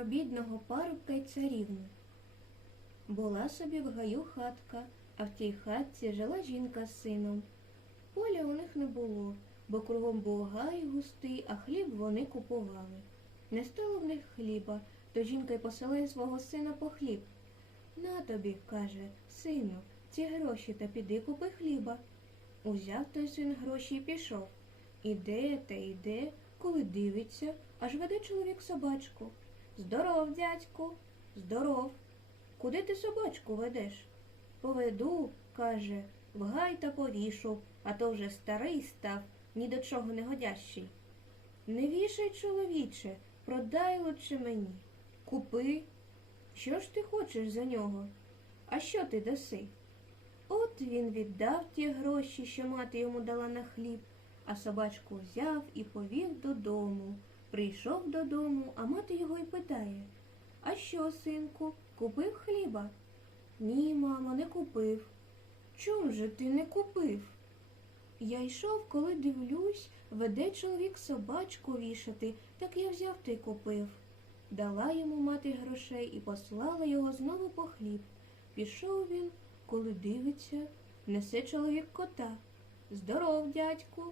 про бідного парубка й царівну. Була собі в гаю хатка, а в тій хатці жила жінка з сином. Поля у них не було, бо кругом був гай густий, а хліб вони купували. Не стало в них хліба, то жінка й посилає свого сина по хліб. На тобі, каже, сину, ці гроші та піди купи хліба. Узяв той син гроші і пішов. Іде та йде, коли дивиться, аж веде чоловік собачку. Здоров, дядьку, здоров. Куди ти собачку ведеш? Поведу, каже, в гай та повішу, а то вже старий став, ні до чого не годящий. Не вішай, чоловіче, продай лучше мені. Купи. Що ж ти хочеш за нього? А що ти даси? От він віддав ті гроші, що мати йому дала на хліб, а собачку взяв і повів додому. Прийшов додому, а мати його й питає А що, синку, купив хліба? Ні, мамо, не купив. Чом же ти не купив? Я йшов, коли дивлюсь, веде чоловік собачку вішати, так я взяв й купив. Дала йому мати грошей і послала його знову по хліб. Пішов він, коли дивиться, несе чоловік кота. Здоров, дядьку,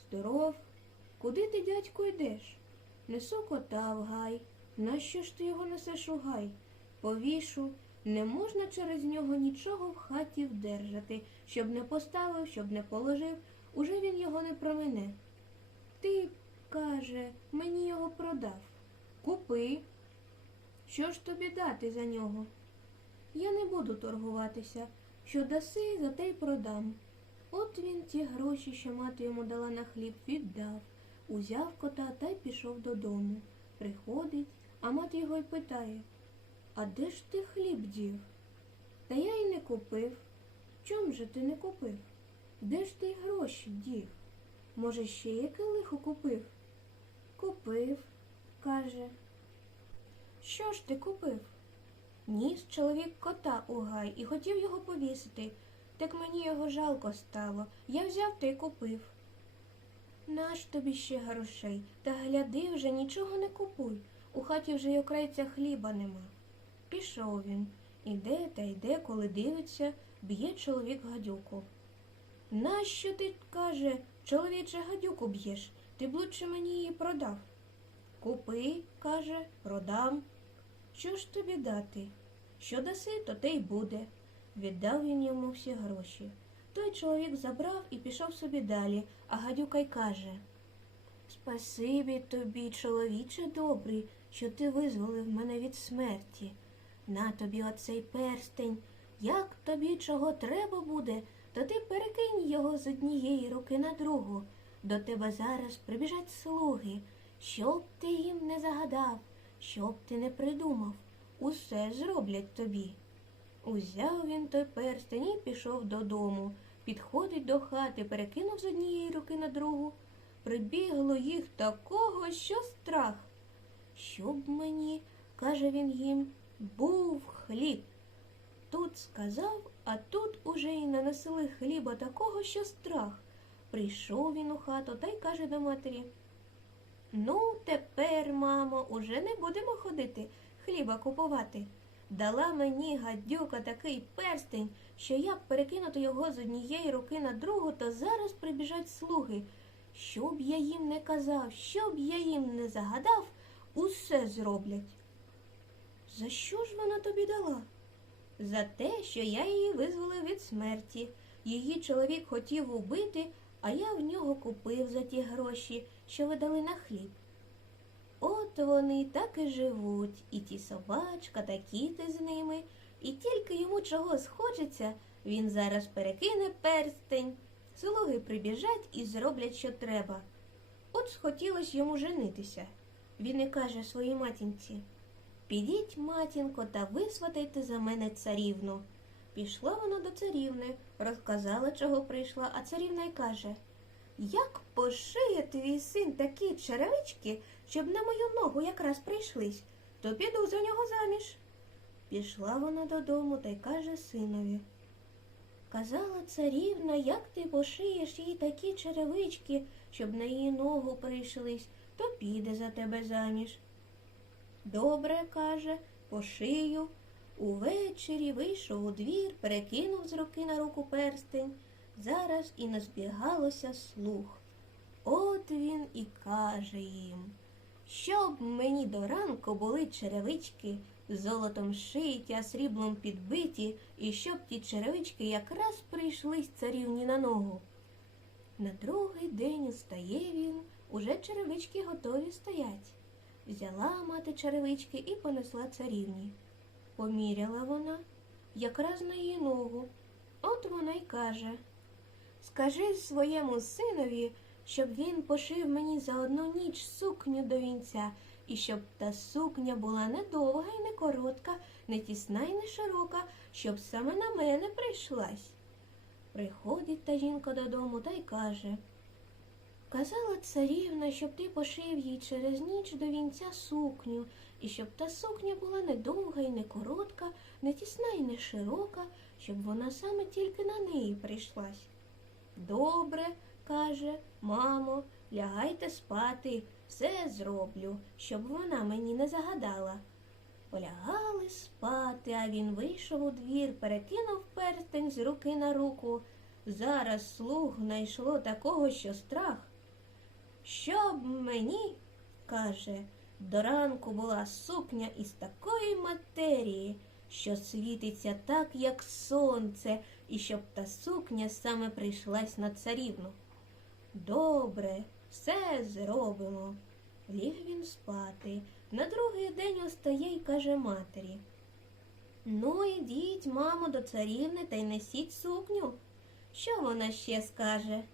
здоров. Куди ти, дядьку, йдеш? Несу кота в гай. Нащо ж ти його несеш у гай? Повішу, не можна через нього нічого в хаті вдержати, щоб не поставив, щоб не положив, уже він його не промине. Ти, каже, мені його продав. Купи. Що ж тобі дати за нього? Я не буду торгуватися. Що даси, за те й продам. От він ті гроші, що мати йому дала на хліб, віддав, узяв кота та й пішов додому. Приходить, а мати його й питає А де ж ти хліб дів? Та я й не купив. Чом же ти не купив? Де ж ти гроші дів? Може, ще яке лихо купив? Купив, каже. Що ж ти купив? Ніс чоловік кота у гай і хотів його повісити. Так мені його жалко стало. Я взяв та й купив. Наш тобі ще грошей, та гляди вже нічого не купуй. У хаті вже й окрайця хліба нема. Пішов він. Іде та йде, коли дивиться, б'є чоловік гадюку. Нащо ти, каже, чоловіче гадюку б'єш? Ти б лучше мені її продав. Купи, каже, продам. Що ж тобі дати? Що даси, то те й буде. Віддав він йому всі гроші. Той чоловік забрав і пішов собі далі, а гадюка й каже Спасибі тобі, чоловіче добрий, що ти визволив мене від смерті. На тобі оцей перстень. Як тобі чого треба буде, то ти перекинь його з однієї руки на другу. До тебе зараз прибіжать слуги. Що б ти їм не загадав, що б ти не придумав, усе зроблять тобі. Узяв він той перстень і пішов додому. Підходить до хати, перекинув з однієї руки на другу. Прибігло їх такого, що страх. Щоб мені, каже він їм, був хліб. Тут сказав, а тут уже й нанесли хліба такого, що страх. Прийшов він у хату та й каже до матері. Ну, тепер, мамо, уже не будемо ходити хліба купувати. Дала мені гадюка такий перстень, що як перекинути його з однієї руки на другу, то зараз прибіжать слуги. Що б я їм не казав, що б я їм не загадав, усе зроблять. За що ж вона тобі дала? За те, що я її визволив від смерті. Її чоловік хотів убити, а я в нього купив за ті гроші, що ви дали на хліб. От вони так і живуть, і ті собачка, та кіти з ними, і тільки йому чого схочеться, він зараз перекине перстень. Слуги прибіжать і зроблять, що треба. От схотілось йому женитися. Він і каже своїй матінці Підіть, матінко, та висватайте за мене царівну. Пішла вона до царівни, розказала, чого прийшла, а царівна й каже Як пошиє твій син такі черевички, щоб на мою ногу якраз прийшлись, то піду за нього заміж. Пішла вона додому та й каже синові. Казала царівна, як ти пошиєш їй такі черевички, щоб на її ногу прийшлись, то піде за тебе заміж. Добре, каже, пошию. Увечері вийшов у двір, перекинув з руки на руку перстень. Зараз і назбігалося слух. От він і каже їм, щоб мені до ранку були черевички золотом шиті, а сріблом підбиті, і щоб ті черевички якраз прийшлись царівні на ногу. На другий день устає він, уже черевички готові стоять. Взяла мати черевички і понесла царівні. Поміряла вона якраз на її ногу. От вона й каже Скажи своєму синові, щоб він пошив мені за одну ніч сукню до вінця, і щоб та сукня була не довга і не коротка, не тісна і не широка, щоб саме на мене прийшлась. Приходить та жінка додому та й каже Казала царівна, щоб ти пошив їй через ніч до вінця сукню, і щоб та сукня була не довга і не коротка, не тісна і не широка, щоб вона саме тільки на неї прийшлась. Добре, каже, мамо, лягайте спати, все зроблю, щоб вона мені не загадала. Полягали спати, а він вийшов у двір, перекинув перстень з руки на руку. Зараз слуг найшло такого, що страх. Щоб мені, каже, до ранку була сукня із такої матерії, що світиться так, як сонце, і щоб та сукня саме прийшлась на царівну. Добре, все зробимо. Ліг він спати. На другий день устає й каже матері. Ну, ідіть, мамо, до царівни та й несіть сукню. Що вона ще скаже?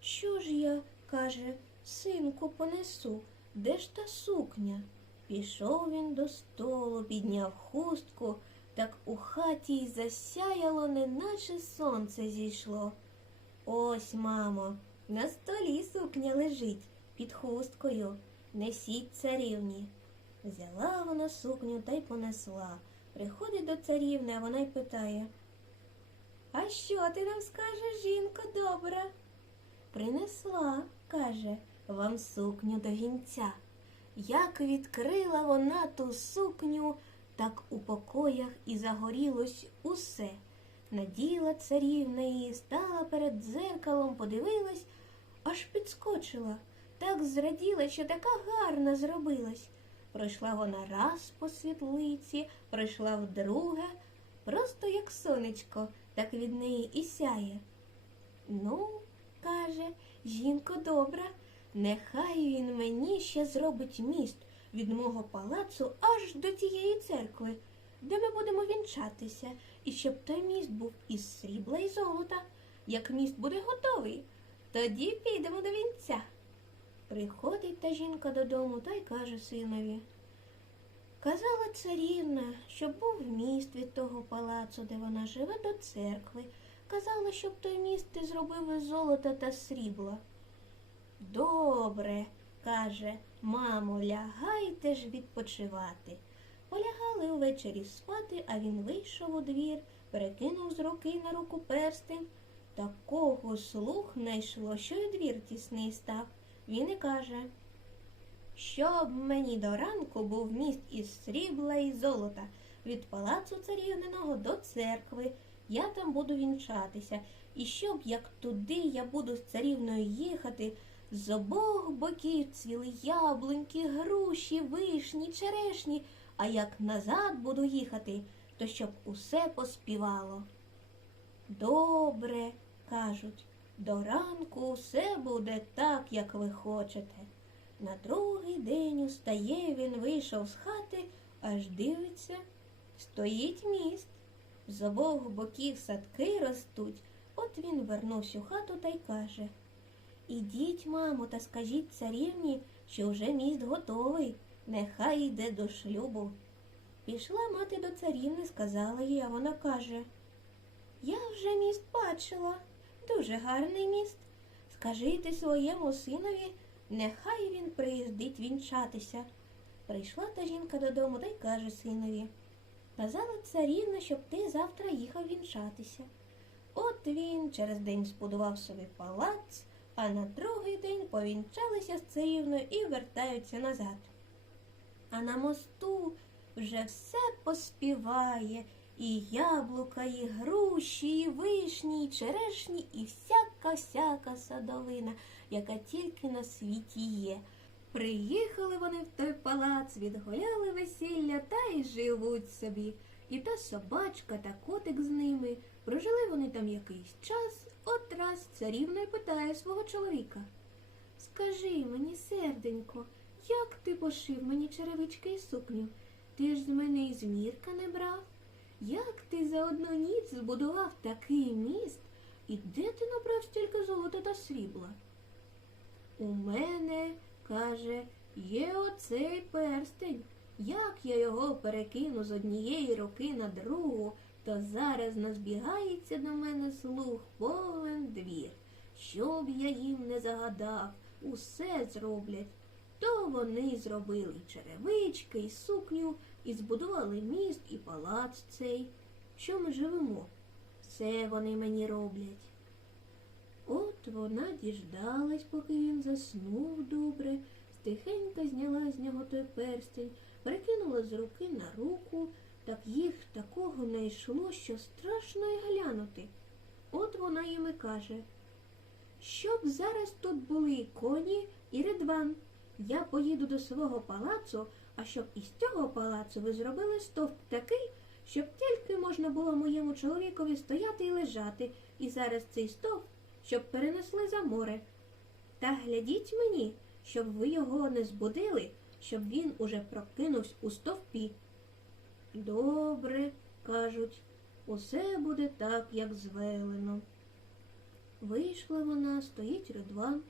Що ж я, каже, синку, понесу, де ж та сукня? Пішов він до столу, підняв хустку, так у хаті й засяяло, неначе сонце зійшло. Ось, мамо, на столі сукня лежить під хусткою. Несіть царівні. Взяла вона сукню та й понесла. Приходить до царівни, а вона й питає. А що ти нам скажеш, жінко добра? Принесла, каже, вам сукню до вінця. Як відкрила вона ту сукню, так у покоях і загорілось усе. Наділа царівна її, стала перед дзеркалом, подивилась, аж підскочила. Так зраділа, що така гарна зробилась. Пройшла вона раз по світлиці, пройшла вдруге, просто як сонечко, так від неї і сяє. Ну, каже, жінко добра, нехай він мені ще зробить міст від мого палацу аж до тієї церкви, де ми будемо вінчатися, і щоб той міст був із срібла і золота. Як міст буде готовий, тоді підемо до вінця. Приходить та жінка додому та й каже синові. Казала царівна, щоб був міст від того палацу, де вона живе, до церкви. Казала, щоб той міст ти зробив із золота та срібла. Добре, каже, мамо, лягайте ж відпочивати. Полягали увечері спати, а він вийшов у двір, перекинув з руки на руку перстень. Такого слух найшло, що й двір тісний став. Він і каже, щоб мені до ранку був міст із срібла і золота, від палацу царівниного до церкви. Я там буду вінчатися, і щоб як туди я буду з царівною їхати, з обох боків цвіли яблуньки, груші, вишні, черешні, а як назад буду їхати, то щоб усе поспівало. Добре, кажуть, до ранку все буде так, як ви хочете. На другий день устає він вийшов з хати, аж дивиться, стоїть міст. З обох боків садки ростуть. От він вернувся у хату та й каже Ідіть, мамо, та скажіть царівні, що вже міст готовий, нехай йде до шлюбу. Пішла мати до царівни, сказала їй, а вона каже Я вже міст бачила, дуже гарний міст. Скажите своєму синові, нехай він приїздить вінчатися. Прийшла та жінка додому та й каже синові. Казала царівна, щоб ти завтра їхав вінчатися. От він через день збудував собі палац, а на другий день повінчалися з царівною і вертаються назад. а на мосту вже все поспіває. І яблука, і груші, і вишні, і черешні, і всяка всяка садовина, яка тільки на світі є. Приїхали вони в той палац, відгуляли весілля та й живуть собі. І та собачка та котик з ними. Прожили вони там якийсь час, от раз царівна й питає свого чоловіка. Скажи мені, серденько, як ти пошив мені черевички і сукню? Ти ж з мене і змірка не брав? Як ти за одну ніч збудував такий міст? І де ти набрав стільки золота та срібла? У мене, каже, є оцей перстень. Як я його перекину з однієї руки на другу, то зараз назбігається до мене слух повен двір. Щоб я їм не загадав, усе зроблять. То вони зробили черевички і сукню, і збудували міст і палац цей. Що ми живемо? Все вони мені роблять. От вона діждалась, поки він заснув добре, стихенько зняла з нього той перстень, перекинула з руки на руку, так їх такого не йшло, що страшно й глянути. От вона їм і каже, щоб зараз тут були і коні і ридван. Я поїду до свого палацу, а щоб із цього палацу ви зробили стовп такий, щоб тільки можна було моєму чоловікові стояти і лежати, і зараз цей стовп, щоб перенесли за море. Та глядіть мені, щоб ви його не збудили, щоб він уже прокинувся у стовпі. Добре, кажуть, усе буде так, як звелено. Вийшла вона, стоїть Ридван,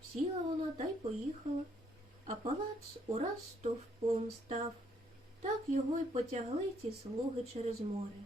сіла вона та й поїхала, а палац ураз стовпом став. Так його й потягли ті слуги через море.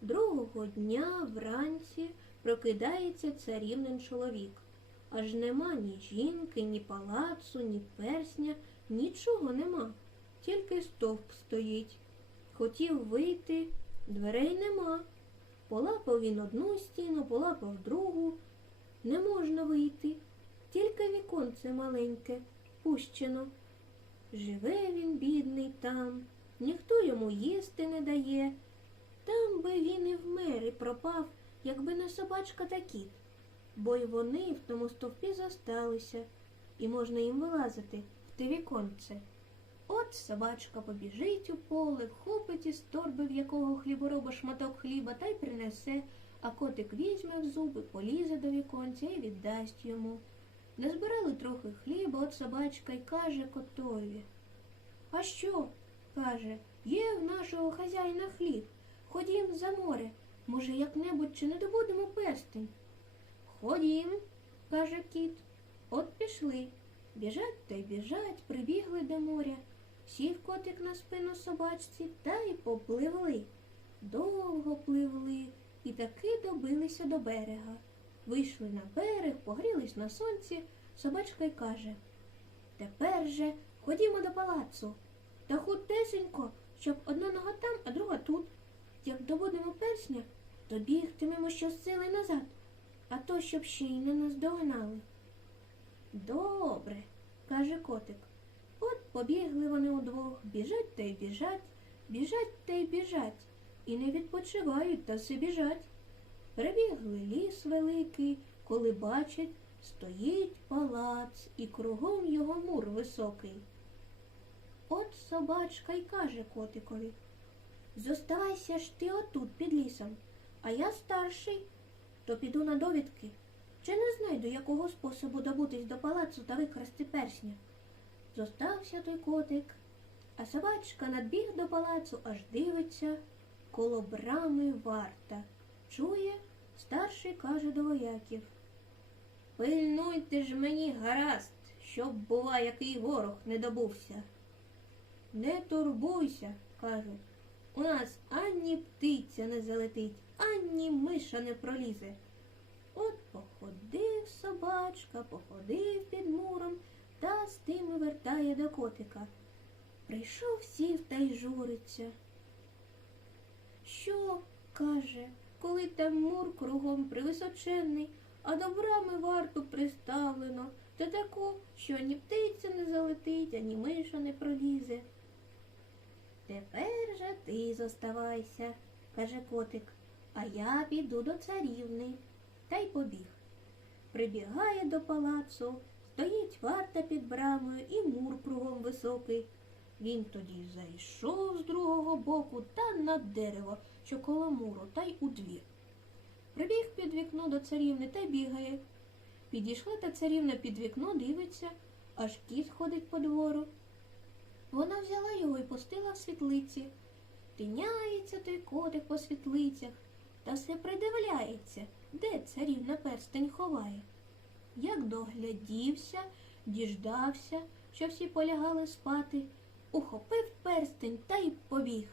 Другого дня вранці прокидається царівнин чоловік. Аж нема ні жінки, ні палацу, ні персня, нічого нема, тільки стовп стоїть. Хотів вийти, дверей нема. Полапав він одну стіну, полапав другу. Не можна вийти, тільки віконце маленьке, пущено. Живе він, бідний, там, ніхто йому їсти не дає. Там би він і вмер, і пропав, якби не собачка та кіт, бо й вони в тому стовпі зосталися, і можна їм вилазити в те віконце. От собачка побіжить у поле, вхопить із торби, в якого хлібороба шматок хліба, та й принесе, а котик візьме в зуби, полізе до віконця і віддасть йому. Назбирали трохи хліба, от собачка й каже котові. А що? каже, є в нашого хазяїна хліб. Ходім за море. Може, як-небудь чи не добудемо перстень? Ходім, каже кіт. От пішли. Біжать та й біжать, прибігли до моря. Сів котик на спину собачці та й попливли. Довго пливли і таки добилися до берега. Вийшли на берег, погрілись на сонці, собачка й каже Тепер же ходімо до палацу. Та хутесенько, щоб одна нога там, а друга тут. Як добудемо персня, то бігтимемо щосили назад, а то, щоб ще й не наздогнали. Добре, каже котик. От побігли вони удвох, біжать та й біжать, біжать та й біжать, і не відпочивають та все біжать. Прибігли ліс великий, коли бачать, стоїть палац, і кругом його мур високий. От собачка й каже котикові. Зоставайся ж ти отут під лісом, а я старший, то піду на довідки. Чи не знайду якого способу добутись до палацу та викрасти персня? Зостався той котик, а собачка надбіг до палацу, аж дивиться, коло брами варта. Чує, старший каже до вояків. Пильнуйте ж мені гаразд, щоб, бува, який ворог не добувся. Не турбуйся, кажуть. У нас ані птиця не залетить, ані миша не пролізе. От походив собачка, походив під муром та з тим вертає до котика. Прийшов сів та й журиться. Що, каже, коли там мур кругом привисоченний, а до брами варту приставлено, та таку, що ані птиця не залетить, ані миша не пролізе. Тепер же ти зоставайся, каже котик, а я піду до царівни. Та й побіг. Прибігає до палацу, стоїть варта під брамою і мур кругом високий. Він тоді зайшов з другого боку та на дерево, що коло муру, та й у двір. Прибіг під вікно до царівни та бігає. Підійшла та царівна під вікно, дивиться, аж кіт ходить по двору. Вона взяла його і пустила в світлиці. Тиняється той котик по світлицях та все придивляється, де царівна перстень ховає. Як доглядівся, діждався, що всі полягали спати, ухопив перстень та й побіг.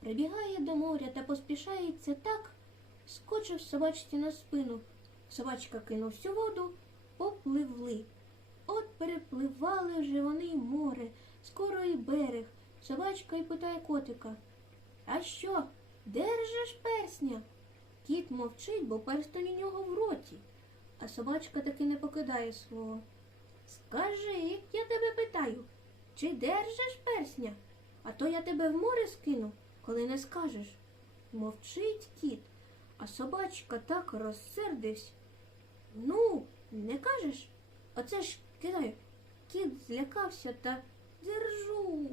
Прибігає до моря та поспішається так, скочив собачці на спину. Собачка кинувся у воду, попливли. От перепливали вже вони й море, скоро і берег. Собачка й питає котика. А що, держиш персня? Кіт мовчить, бо перстень у нього в роті. А собачка таки не покидає свого. Скажи, я тебе питаю, чи держиш персня? А то я тебе в море скину, коли не скажеш. Мовчить кіт, а собачка так розсердився. Ну, не кажеш? Оце ж кидаю. Кіт злякався та держу,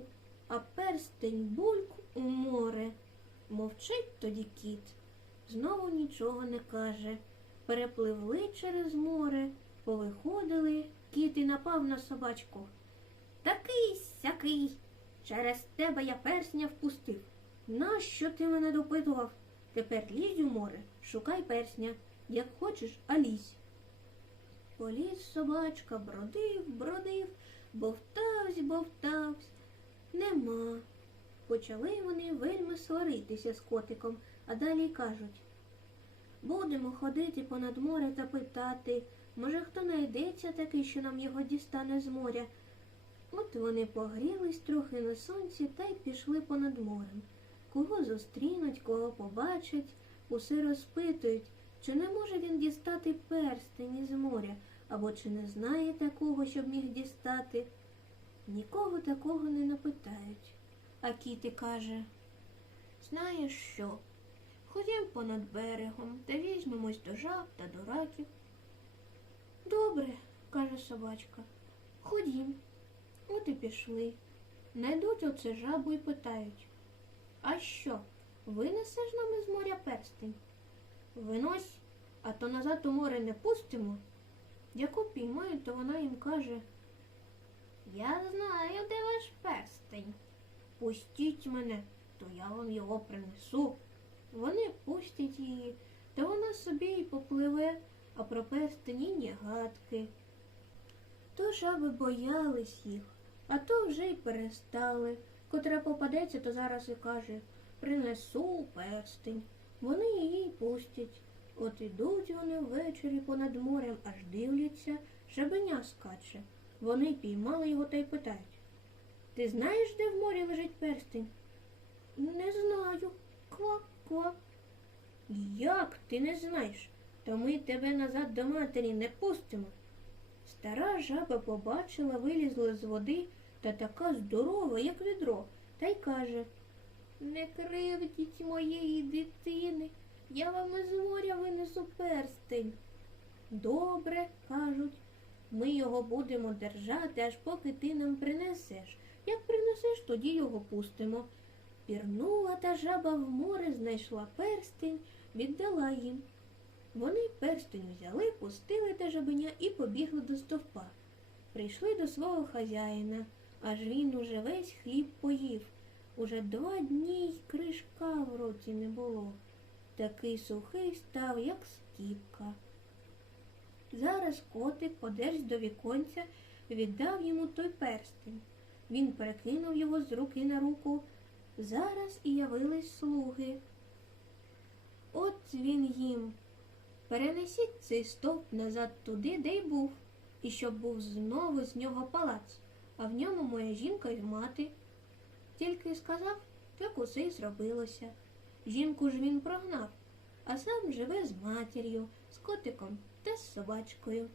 а перстень бульк у море. Мовчить тоді кіт, знову нічого не каже. Перепливли через море, повиходили, кіт і напав на собачку. Такий сякий. Через тебе я персня впустив. Нащо ти мене допитував? Тепер лізь у море, шукай персня. Як хочеш, а лізь. Поліз собачка, бродив, бродив, бовтавсь, бовтавсь. Нема. Почали вони вельми сваритися з котиком, а далі кажуть. Будемо ходити понад море та питати, може, хто знайдеться такий, що нам його дістане з моря. От вони погрілись трохи на сонці та й пішли понад морем. Кого зустрінуть, кого побачать, усе розпитують, чи не може він дістати перстень із моря, або чи не знає такого, щоб міг дістати. Нікого такого не напитають. А кіти каже, знаєш що? Ходім понад берегом та візьмемось до жаб та до раків. Добре, каже собачка, ходім. От і пішли. Найдуть оце жабу і питають. А що, винесеш нам із моря перстень? Винось, а то назад у море не пустимо. Яку піймають, то вона їм каже. Я знаю, де ваш перстень. Пустіть мене, то я вам його принесу. Вони пустять її, та вона собі й попливе, а про перстені ні гадки. То жаби боялись їх, а то вже й перестали. Котра попадеться, то зараз і каже принесу перстень. Вони її й пустять. От ідуть вони ввечері понад морем, аж дивляться, жабеня скаче. Вони піймали його та й питають. Ти знаєш, де в морі лежить перстень? Не знаю. Квак, квак. Як ти не знаєш? То ми тебе назад до матері не пустимо. Стара жаба побачила, вилізла з води та така здорова, як відро, та й каже Не кривдіть моєї дитини, я вам із моря винесу перстень. Добре, кажуть, ми його будемо держати, аж поки ти нам принесеш. Як принесеш, тоді його пустимо. Пірнула та жаба в море, знайшла перстень, віддала їм. Вони перстень взяли, пустили те жабеня і побігли до стовпа. Прийшли до свого хазяїна, аж він уже весь хліб поїв. Уже два дні й кришка в роті не було. Такий сухий став, як скіпка. Зараз котик подерсь до віконця, віддав йому той перстень. Він перекинув його з руки на руку. Зараз і явились слуги. От він їм. Перенесіть цей стовп назад туди, де й був, і щоб був знову з нього палац, а в ньому моя жінка й мати. Тільки сказав, так усе й зробилося. Жінку ж він прогнав, а сам живе з матір'ю, з котиком та з собачкою.